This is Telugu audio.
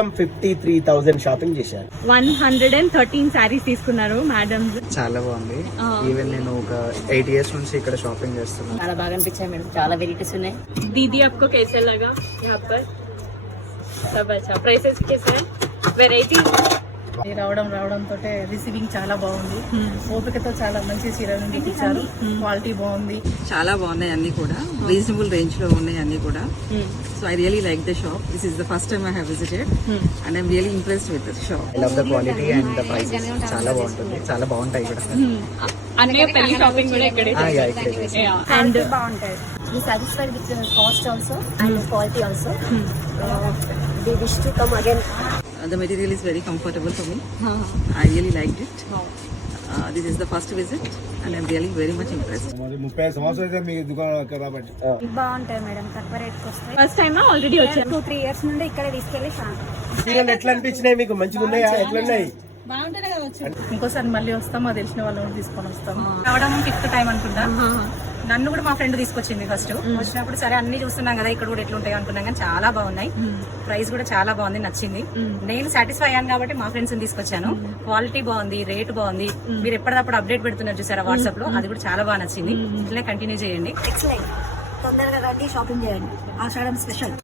మొత్తం 53,000 షాపింగ్ చేశారు. 113 సారీస్ తీసుకున్నారు మేడం. చాలా బాగుంది. ఈవెన్ నేను ఒక 8 years నుంచి ఇక్కడ షాపింగ్ చేస్తున్నాను. చాలా బాగా అనిపించాయి మేడం, చాలా వెరైటీస్ ఉన్నాయి. दीदी आपको कैसे लगा यहाँ पर? सब अच्छा. प्राइसेस कैसे हैं? वेराइटी రావడంతో రిసీవింగ్ చాలా బాగుంది. ఓపికతో చాలా మంచి చీరలు ఇచ్చారు. క్వాలిటీ బాగుంది. చాలా బాగున్నాయి అన్ని కూడా. రీజనబుల్ రేంజ్ లో ఉన్నాయి అన్ని కూడా. So I really like the shop. This is the first time I have visited and I'm really impressed with the shop. I love the quality and the prices. చాలా బాగుంటుంది, చాలా బాగుంటాయి ఇక్కడ. అన్నయ్య పెళ్లి షాపింగ్ కూడా ఇక్కడే అండ్ బాగుంటాయి. We satisfied with the cost also and quality also. We wish to come again. The material is very comfortable for me. I really liked it. This is the first visit and I'm really very much impressed. 30 సంవత్సరాలు మీ దుకాణం కాబట్టి బాగుంటాయి మేడం, తక్కువ రేట్కి వస్తాయి. ఫస్ట్ టైం ఆల్రెడీ వచ్చారు. 2-3 years నుండి ఇక్కడే తీసుకెళ్లి చీరలు ఎట్లా అనిపించినాయి మీకు? మంచిగా ఉన్నాయా? ఎట్లున్నాయి? ఇంకోసారి మళ్ళీ వస్తాం, మా తెలిసిన వాళ్ళని తీసుకొని వస్తాం. రావడం 5th టైం అనుకుంటా. నన్ను కూడా మా ఫ్రెండ్ తీసుకొచ్చింది ఫస్ట్. వచ్చినప్పుడు సరే అన్ని చూస్తున్నాం కదా, ఇక్కడ కూడా ఎట్లుంటాయి అనుకున్నాం, కానీ చాలా బాగున్నాయి. ప్రైస్ కూడా చాలా బాగుంది, నచ్చింది. నేను సాటిస్ఫై అయ్యాను కాబట్టి మా ఫ్రెండ్స్ తీసుకొచ్చాను. క్వాలిటీ బాగుంది, రేట్ బాగుంది. మీరు ఎప్పటికప్పుడు అప్డేట్ పెడుతున్నారు చూసారా వాట్సాప్ లో, అది కూడా చాలా బాగా నచ్చింది. ఇట్లా కంటిన్యూ చేయండి. ఎక్సలెంట్. తొందరగా రండి, షాపింగ్ చేయండి. ఆషాఢం స్పెషల్.